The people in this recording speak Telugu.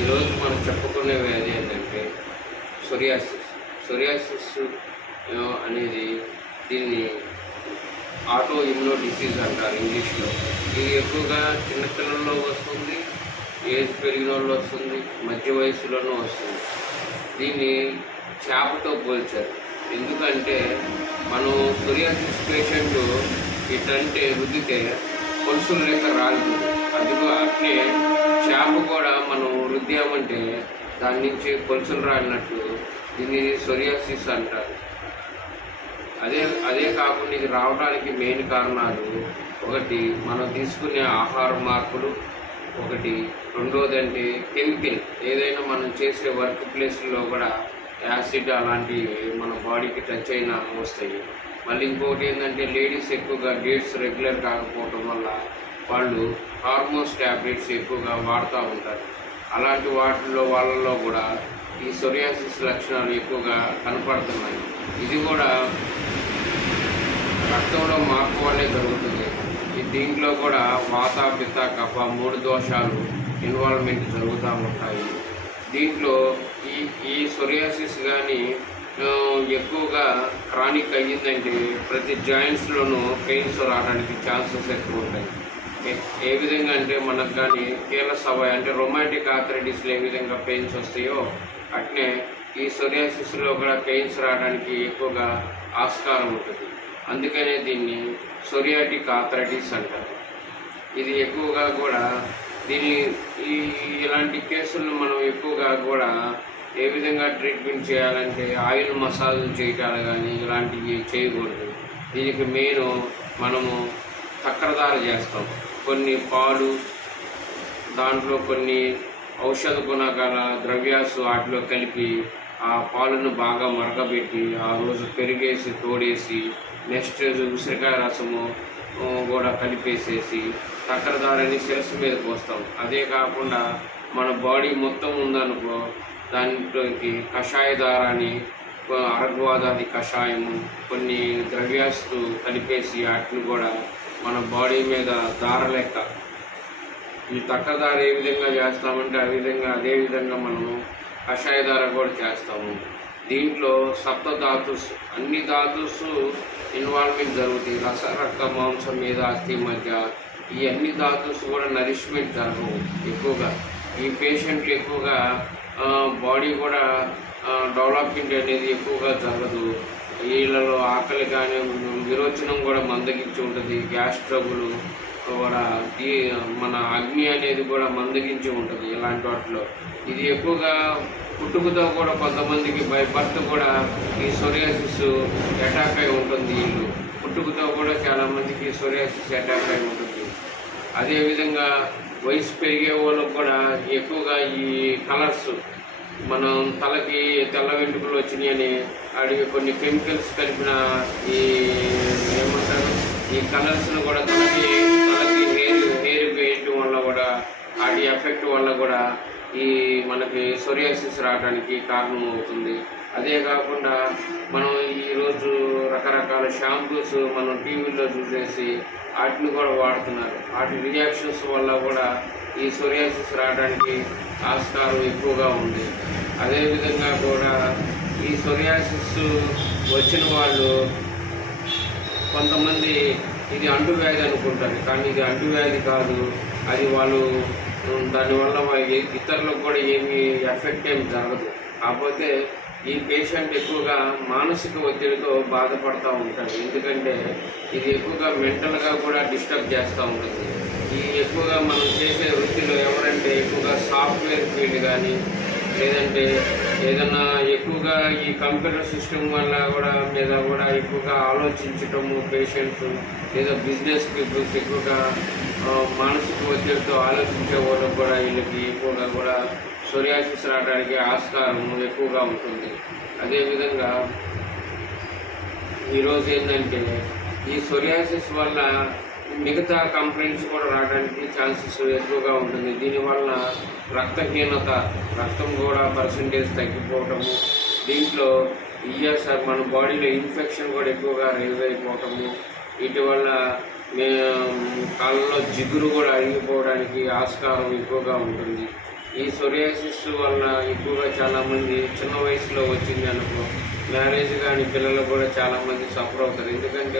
ఈరోజు మనం చెప్పుకునే వ్యాధి ఏంటంటే సొరియాసిస్. సొరియాసిస్ అనేది దీన్ని ఆటో ఇమ్యూనో డిసీజ్ అంటారు ఇంగ్లీష్లో. ఇది ఎక్కువగా చిన్నపిల్లల్లో వస్తుంది, ఏజ్ పెరిగిన వాళ్ళు వస్తుంది, మధ్య వయసులోనూ వస్తుంది. దీన్ని చేపతో పోల్చారు. ఎందుకంటే మనం సొరియాసిస్ పేషెంట్ ఇటంటే రుద్దితే పొలుసులు లేక రాలుతుంది. అదిగో అట్లే చేప కూడా మనం రుద్దామంటే దాని నుంచి పొలుసులు రాలినట్టు దీన్ని సొరియాసిస్ అంటారు. అదే కాకుండా ఇది రావడానికి మెయిన్ కారణాలు ఒకటి మనం తీసుకునే ఆహార మార్పులు, ఒకటి రెండోది అంటే కెమికల్. ఏదైనా మనం చేసే వర్క్ ప్లేస్లో కూడా యాసిడ్ అలాంటివి మన బాడీకి టచ్ అయినా వస్తాయి. మళ్ళీ ఇంకొకటి ఏంటంటే లేడీస్ ఎక్కువగా డేట్స్ రెగ్యులర్ కాకపోవటం వల్ల వాళ్ళు హార్మోన్స్ ట్యాబ్లెట్స్ ఎక్కువగా వాడుతూ ఉంటారు. అలాంటి వాళ్ళలో కూడా ఈ సొరియాసిస్ లక్షణాలు ఎక్కువగా కనపడుతున్నాయి. ఇది కూడా రక్తంలో మార్పు వల్లే జరుగుతుంది. దీంట్లో కూడా వాత, పిత్త, కఫ 3 దోషాలు ఇన్వాల్వ్మెంట్ జరుగుతూ ఉంటాయి. దీంట్లో ఈ సొరియాసిస్ కానీ ఎక్కువగా క్రానిక్ అయ్యిందంటే ప్రతి జాయింట్స్లోనూ పెయిన్స్ రావడానికి ఛాన్సెస్ ఎక్కువ ఉంటాయి. ఏ విధంగా అంటే మనకు కానీ కీళ్ళ సవాయి అంటే రొమాటిక్ ఆర్థరైటిస్లో ఏ విధంగా పెయిన్స్ వస్తాయో అట్నే ఈ సొరియాసిస్లో కూడా పెయిన్స్ రావడానికి ఎక్కువగా ఆస్కారం ఉంటుంది. అందుకనే దీన్ని సొరియాటిక్ ఆర్థరైటిస్ అంటారు. ఇది ఎక్కువగా కూడా ఇలాంటి కేసులను మనం ఎక్కువగా కూడా ఏ విధంగా ట్రీట్మెంట్ చేయాలంటే ఆయిల్ మసాజ్ చేయటాలు కానీ ఇలాంటివి చేయకూడదు. దీనికి మెయిన్ మనము చక్రధార చేస్తాం. కొన్ని పాలు, దాంట్లో కొన్ని ఔషధ గుణగల ద్రవ్యాసు వాటిలో కలిపి ఆ పాలను బాగా మరగబెట్టి ఆ రోజు పెరిగేసి తోడేసి నెక్స్ట్ రోజు ఉసిరికాయ రసము కూడా కలిపేసేసి చక్రధారని శిరస్సు మీద పోస్తాం. అదే కాకుండా మన బాడీ మొత్తం ఉందనుకో దాంట్లోకి కషాయ దారాన్ని అరగ్వాదాది కషాయము కొన్ని ద్రవ్యాస్తు కలిపేసి వాటిని కూడా మన బాడీ మీద దార లెక్క ఈ తక్కదార ఏ విధంగా చేస్తామంటే అదే విధంగా మనము కషాయ దార కూడా చేస్తాము. దీంట్లో సప్త ధాతుస్ అన్ని ధాతుస్ ఇన్వాల్వ్మెంట్ జరుగుతాయి. రస, రక్త, మాంసం మీద అస్థి మధ్య ఈ అన్ని ధాతుస్ కూడా నరిష్మెంట్ జరగవు. ఎక్కువగా ఈ పేషెంట్లు ఎక్కువగా బాడీ కూడా డెవలప్మెంట్ అనేది ఎక్కువగా జరగదు. వీళ్ళలో ఆకలి కానీ విరోచనం కూడా మందగించి ఉంటుంది. గ్యాస్ ట్రబుల్ కూడా మన అగ్ని అనేది కూడా మందగించి ఉంటుంది. ఇలాంటి వాటిలో ఇది ఎక్కువగా పుట్టుకతో కూడా కొంతమందికి బై బర్త్ కూడా ఈ సొరియాసిస్ అటాక్ అయి ఉంటుంది. వీళ్ళు పుట్టుకతో కూడా చాలామందికి సొరియాసిస్ అటాక్ అయి ఉంటుంది. అదేవిధంగా వయసు పెరిగే వాళ్ళకు కూడా ఎక్కువగా ఈ కలర్స్ మనం తలకి తెల్ల వెంట్రుకలు వచ్చినాయని అడిగి కొన్ని కెమికల్స్ కలిపిన ఈ కలర్స్ను కూడా తలకి హెయిర్ వేయటం వల్ల కూడా వాటి ఎఫెక్ట్ వల్ల కూడా మనకి సొరియాసిస్ రావడానికి కారణం అవుతుంది. అదే కాకుండా మనం ఈరోజు రకరకాల షాంపూస్ మనం టీవీలో చూసేసి వాటిని కూడా వాడుతున్నారు. వాటి రియాక్షన్స్ వల్ల కూడా ఈ సొరియాసిస్ రావడానికి ఆస్కారం ఎక్కువగా ఉంది. అదేవిధంగా కూడా ఈ సొరియాసిస్ వచ్చిన వాళ్ళు కొంతమంది ఇది అంటువ్యాధి అనుకుంటారు, కానీ ఇది అంటువ్యాధి కాదు. అది వాళ్ళు దానివల్ల ఇతరులకు కూడా ఏమీ ఎఫెక్ట్ ఏమి జరగదు. కాకపోతే ఈ పేషెంట్ ఎక్కువగా మానసిక ఒత్తిడితో బాధపడుతూ ఉంటాడు. ఎందుకంటే ఇది ఎక్కువగా మెంటల్గా కూడా డిస్టర్బ్ చేస్తూ ఉంటుంది. ఎక్కువగా మనం చేసే వృత్తిలో ఎవరంటే ఎక్కువగా సాఫ్ట్వేర్ ఫీల్డ్ కానీ లేదంటే ఏదన్నా ఎక్కువగా ఈ కంప్యూటర్ సిస్టమ్ వల్ల మీద కూడా ఎక్కువగా ఆలోచించటము పేషెంట్స్ లేదా బిజినెస్ పీపుల్స్ ఎక్కువగా మానసిక ఒత్తిడితో ఆలోచించే వాళ్ళకు కూడా వీళ్ళకి ఎక్కువగా కూడా సొరియాసిస్ రావడానికి ఆస్కారం ఎక్కువగా ఉంటుంది. అదేవిధంగా ఈరోజు ఏంటంటే ఈ సొరియాసిస్ వల్ల మిగతా కంప్లైంట్స్ కూడా రావడానికి ఛాన్సెస్ ఎక్కువగా ఉంటుంది. దీనివల్ల రక్తహీనత, రక్తం కూడా పర్సంటేజ్ తగ్గిపోవటము, దీంట్లో మన బాడీలో ఇన్ఫెక్షన్ కూడా ఎక్కువగా రేజ్ అయిపోవటము, వీటి వల్ల కాళ్ళలో జిగురు కూడా అరిగిపోవడానికి ఆస్కారం ఎక్కువగా ఉంటుంది. ఈ సోరియాసిస్ వల్ల ఎక్కువగా చాలామంది చిన్న వయసులో వచ్చింది అనుకో, మ్యారేజ్ కానీ పిల్లలు కూడా చాలామంది సఫర్ అవుతారు. ఎందుకంటే